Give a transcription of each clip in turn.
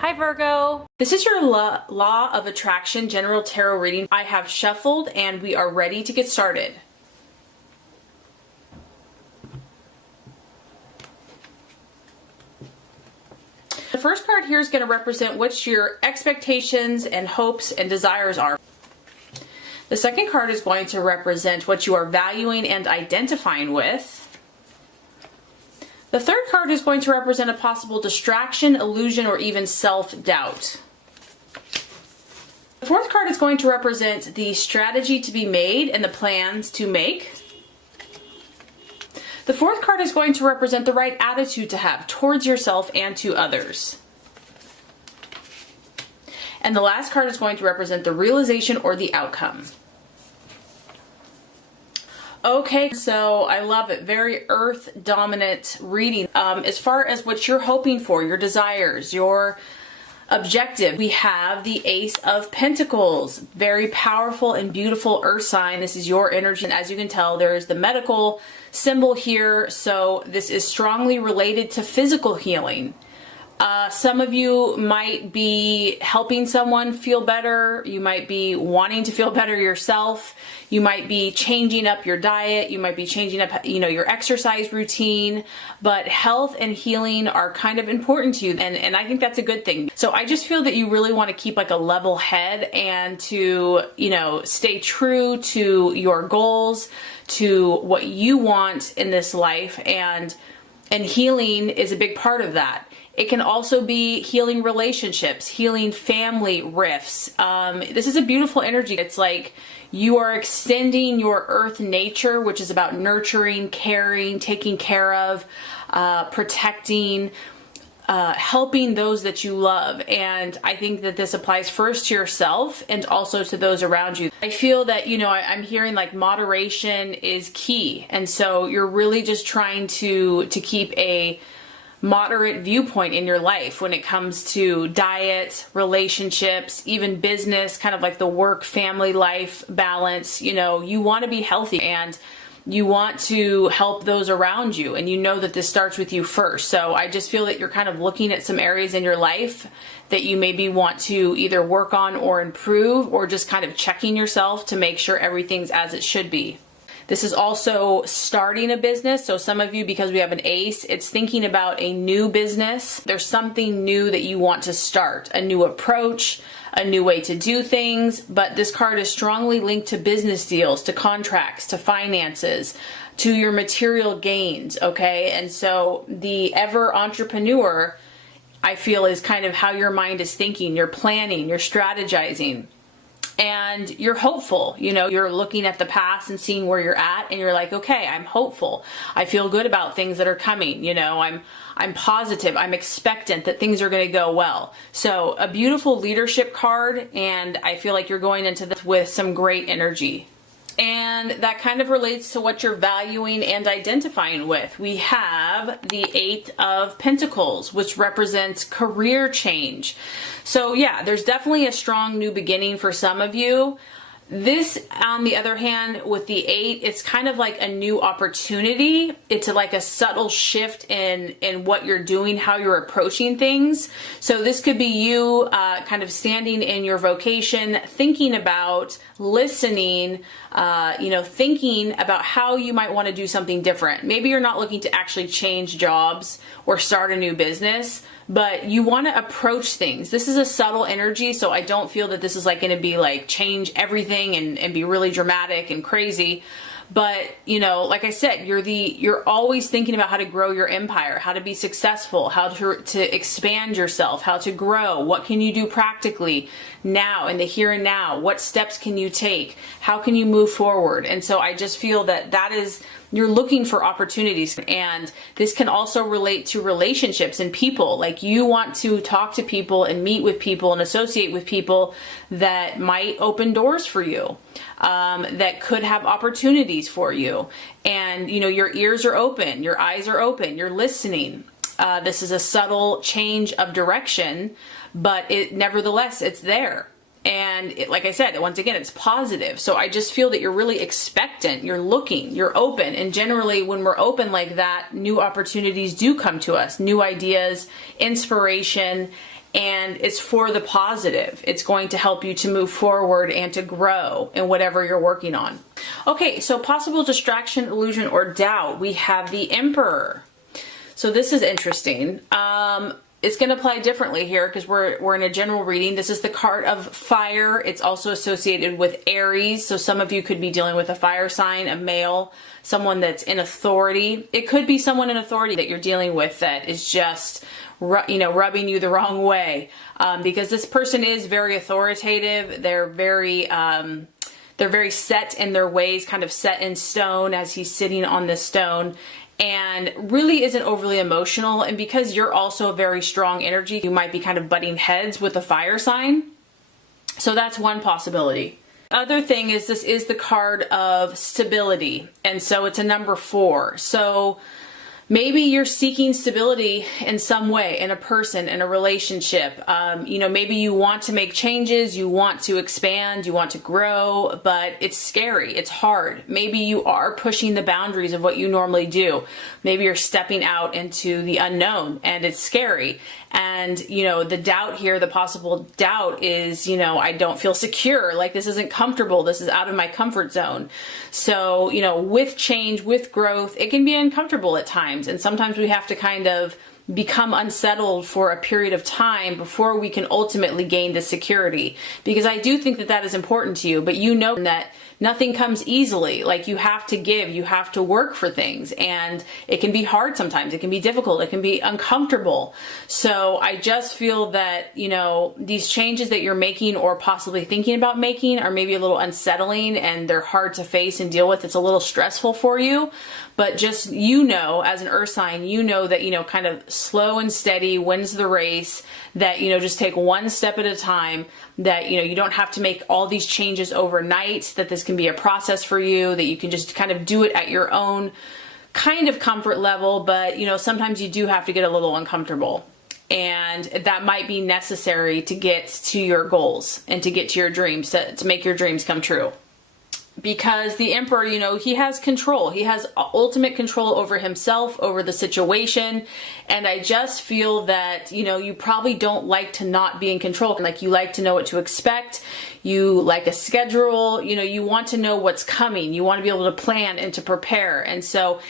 Hi Virgo! This is your Law of Attraction General Tarot reading. I have shuffled and we are ready to get started. The first card here is going to represent what your expectations and hopes and desires are. The second card is going to represent what you are valuing and identifying with. The third card is going to represent a possible distraction, illusion, or even self-doubt. The fourth card is going to represent the strategy to be made and the plans to make. The fourth card is going to represent the right attitude to have towards yourself and to others. And the last card is going to represent the realization or the outcome. Okay, so I love it. Very earth dominant reading. As far as what you're hoping for, your desires, your objective, we have the Ace of Pentacles. Very powerful and beautiful earth sign. This is your energy. And as you can tell, there's the medical symbol here. So this is strongly related to physical healing. Some of you might be helping someone feel better. You might be wanting to feel better yourself. You might be changing up your diet. You might be changing up, your exercise routine. But health and healing are kind of important to you. And I think that's a good thing. So I just feel that you really want to keep like a level head and to, stay true to your goals, to what you want in this life. And healing is a big part of that. It can also be healing relationships, healing family rifts. This is a beautiful energy. It's like you are extending your earth nature, which is about nurturing, caring, taking care of, protecting, helping those that you love. And I think that this applies first to yourself and also to those around you. I feel that, I'm hearing like moderation is key. And so you're really just trying to keep a moderate viewpoint in your life when it comes to diet, relationships, even business, kind of like the work family life balance. You want to be healthy and you want to help those around you, and you know that this starts with you first. So I just feel that you're kind of looking at some areas in your life that you maybe want to either work on or improve, or just kind of checking yourself to make sure everything's as it should be. This is also starting a business. So some of you, because we have an ace, it's thinking about a new business. There's something new that you want to start, a new approach, a new way to do things. But this card is strongly linked to business deals, to contracts, to finances, to your material gains, okay? And so the ever entrepreneur, I feel, is kind of how your mind is thinking. You're planning, you're strategizing. And you're hopeful, you're looking at the past and seeing where you're at, and you're like, okay, I'm hopeful. I feel good about things that are coming. I'm positive. I'm expectant that things are going to go well. So a beautiful leadership card, and I feel like you're going into this with some great energy. And that kind of relates to what you're valuing and identifying with. We have the Eight of Pentacles, which represents career change. So yeah, there's definitely a strong new beginning for some of you. This, on the other hand, with the eight, it's kind of like a new opportunity. It's like a subtle shift in what you're doing, how you're approaching things. So this could be you kind of standing in your vocation, thinking about, listening, thinking about how you might want to do something different. Maybe you're not looking to actually change jobs or start a new business, but you want to approach things. This is a subtle energy, so I don't feel that this is like going to be like change everything and be really dramatic and crazy. But, like I said, you're always thinking about how to grow your empire, how to be successful, how to expand yourself, how to grow. What can you do practically now, in the here and now? What steps can you take? How can you move forward? And so I just feel that is, you're looking for opportunities. And this can also relate to relationships and people. Like you want to talk to people and meet with people and associate with people that might open doors for you, that could have opportunities for you. And, your ears are open, your eyes are open, you're listening. This is a subtle change of direction, but nevertheless, it's there. And like I said, once again, it's positive. So I just feel that you're really expectant, you're looking, you're open. And generally when we're open like that, new opportunities do come to us, new ideas, inspiration, and it's for the positive. It's going to help you to move forward and to grow in whatever you're working on. Okay, so possible distraction, illusion, or doubt. We have the Emperor. So this is interesting. It's going to apply differently here because we're in a general reading. This is the card of fire. It's also associated with Aries. So some of you could be dealing with a fire sign, a male, someone that's in authority. It could be someone in authority that you're dealing with that is just, rubbing you the wrong way. Because this person is very authoritative. They're very set in their ways, kind of set in stone as he's sitting on this stone, and really isn't overly emotional. And because you're also a very strong energy, you might be kind of butting heads with the fire sign. So that's one possibility. Other thing is, this is the card of stability, and so it's a number 4. So maybe you're seeking stability in some way, in a person, in a relationship. Maybe you want to make changes, you want to expand, you want to grow, but it's scary, it's hard. Maybe you are pushing the boundaries of what you normally do. Maybe you're stepping out into the unknown, and it's scary. And, the doubt here, the possible doubt is, I don't feel secure. Like, this isn't comfortable. This is out of my comfort zone. So, with change, with growth, it can be uncomfortable at times. And sometimes we have to kind of become unsettled for a period of time before we can ultimately gain the security. Because I do think that that is important to you, but that nothing comes easily. Like, you have to give, you have to work for things, and it can be hard sometimes. It can be difficult. It can be uncomfortable. So I just feel that, these changes that you're making or possibly thinking about making are maybe a little unsettling, and they're hard to face and deal with. It's a little stressful for you, but just, as an earth sign, that, kind of slow and steady wins the race, that, just take one step at a time, that, you don't have to make all these changes overnight, that this can be a process for you, that you can just kind of do it at your own kind of comfort level. But, sometimes you do have to get a little uncomfortable, and that might be necessary to get to your goals and to get to your dreams, to make your dreams come true. Because the Emperor, he has control. He has ultimate control over himself, over the situation. And I just feel that, you probably don't like to not be in control. Like, you like to know what to expect. You like a schedule. You want to know what's coming. You want to be able to plan and to prepare. And so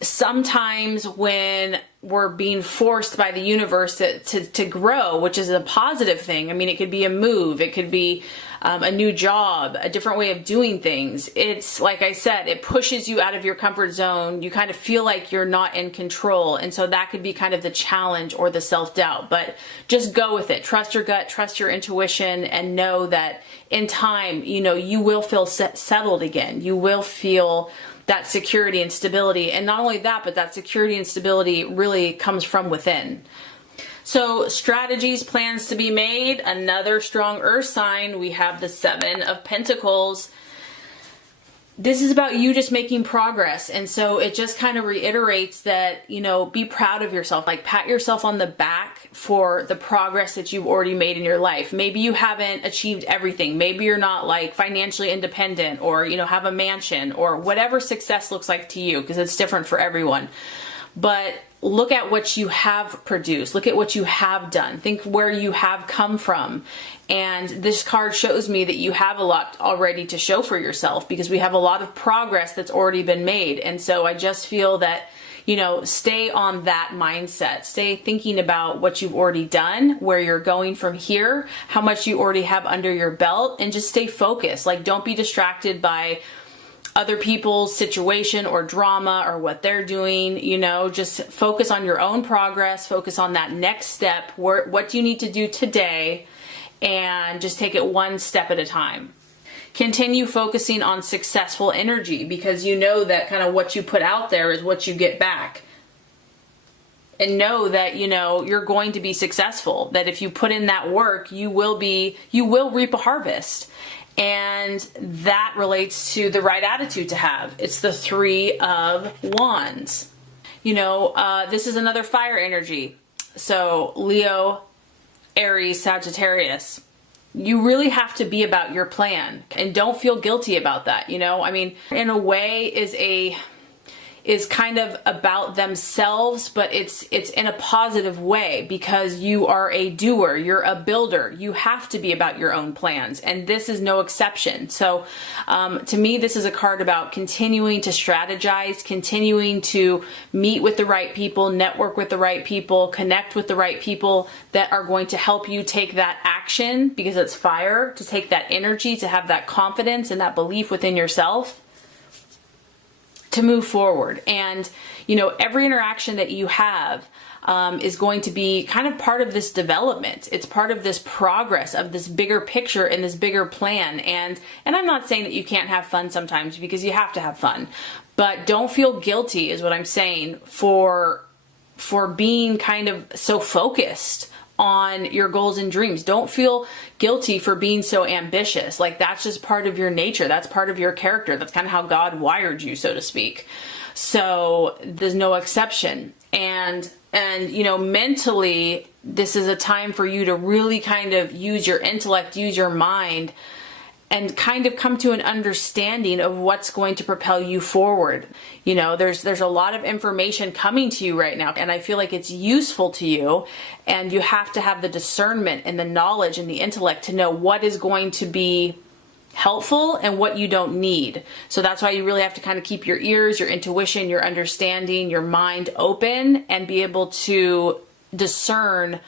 sometimes when we're being forced by the universe to grow, which is a positive thing. I mean, it could be a move, it could be a new job, a different way of doing things. It's like I said, it pushes you out of your comfort zone. You kind of feel like you're not in control. And so that could be kind of the challenge or the self-doubt, but just go with it. Trust your gut, trust your intuition, and know that in time, you will feel settled again. You will feel that security and stability. And not only that, but that security and stability really comes from within. So strategies, plans to be made. Another strong earth sign. We have the 7 of Pentacles. This is about you just making progress. And so it just kind of reiterates that, be proud of yourself. Like, pat yourself on the back for the progress that you've already made in your life. Maybe you haven't achieved everything. Maybe you're not like financially independent, or, have a mansion, or whatever success looks like to you, because it's different for everyone. But look at what you have produced. Look at what you have done. Think where you have come from. And this card shows me that you have a lot already to show for yourself, because we have a lot of progress that's already been made. And so I just feel that, stay on that mindset. Stay thinking about what you've already done, where you're going from here, how much you already have under your belt, and just stay focused. Like, don't be distracted by other people's situation or drama or what they're doing. Just focus on your own progress, focus on that next step, what do you need to do today, and just take it one step at a time. Continue focusing on successful energy, because that kind of what you put out there is what you get back. And know that, you're going to be successful, that if you put in that work, you will reap a harvest. And that relates to the right attitude to have. It's the 3 of Wands. This is another fire energy. So Leo, Aries, Sagittarius. You really have to be about your plan, and don't feel guilty about that. In a way is kind of about themselves, but it's in a positive way because you are a doer, you're a builder. You have to be about your own plans, and this is no exception. So to me, this is a card about continuing to strategize, continuing to meet with the right people, network with the right people, connect with the right people that are going to help you take that action, because it's fire, to take that energy, to have that confidence and that belief within yourself to move forward. And, you know, every interaction that you have is going to be kind of part of this development. It's part of this progress of this bigger picture and this bigger plan. And I'm not saying that you can't have fun sometimes, because you have to have fun, but don't feel guilty is what I'm saying for being kind of so focused on your goals and dreams. Don't feel guilty for being so ambitious. Like, that's just part of your nature. That's part of your character. That's kind of how God wired you, so to speak. So there's no exception. And you know, mentally, this is a time for you to really kind of use your intellect, use your mind, and kind of come to an understanding of what's going to propel you forward. You know, there's a lot of information coming to you right now, and I feel like it's useful to you, and you have to have the discernment and the knowledge and the intellect to know what is going to be helpful and what you don't need. So that's why you really have to kind of keep your ears, your intuition, your understanding, your mind open, and be able to discern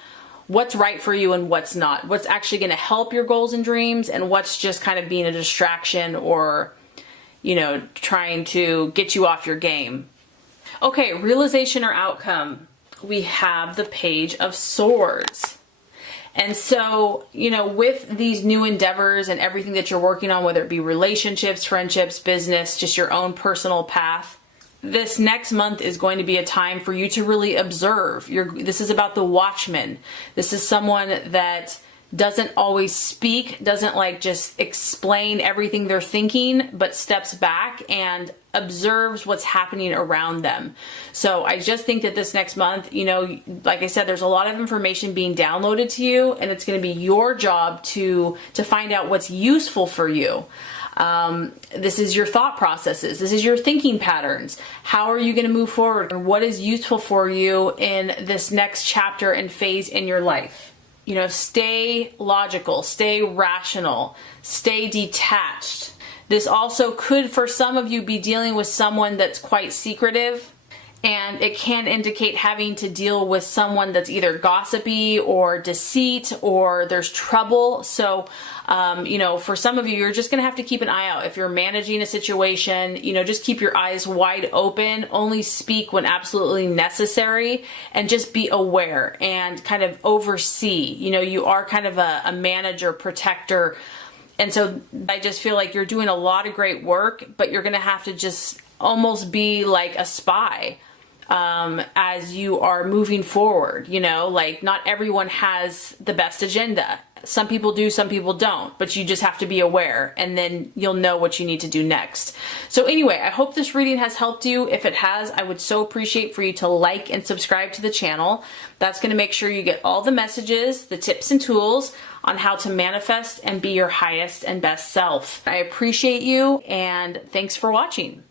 what's right for you and what's not, what's actually going to help your goals and dreams, and what's just kind of being a distraction or, you know, trying to get you off your game. Okay, realization or outcome. We have the Page of Swords. And so, you know, with these new endeavors and everything that you're working on, whether it be relationships, friendships, business, just your own personal path, this next month is going to be a time for you to really observe. This is about the watchman. This is someone that doesn't always speak, doesn't like just explain everything they're thinking, but steps back and observes what's happening around them. So I just think that this next month, you know, like I said, there's a lot of information being downloaded to you, and it's going to be your job to find out what's useful for you. This is your thought processes. This is your thinking patterns. How are you going to move forward? And what is useful for you in this next chapter and phase in your life? You know, stay logical, stay rational, stay detached. This also could, for some of you, be dealing with someone that's quite secretive. And it can indicate having to deal with someone that's either gossipy or deceit, or there's trouble. So, you know, for some of you, you're just going to have to keep an eye out. If you're managing a situation, you know, just keep your eyes wide open, only speak when absolutely necessary, and just be aware and kind of oversee. You know, you are kind of a manager, protector. And so I just feel like you're doing a lot of great work, but you're going to have to just almost be like a spy as you are moving forward. You know, like, not everyone has the best agenda. Some people do, some people don't, but you just have to be aware, and then you'll know what you need to do next. So anyway, I hope this reading has helped you. If it has, I would so appreciate for you to like and subscribe to the channel. That's going to make sure you get all the messages, the tips and tools on how to manifest and be your highest and best self. I appreciate you, and thanks for watching.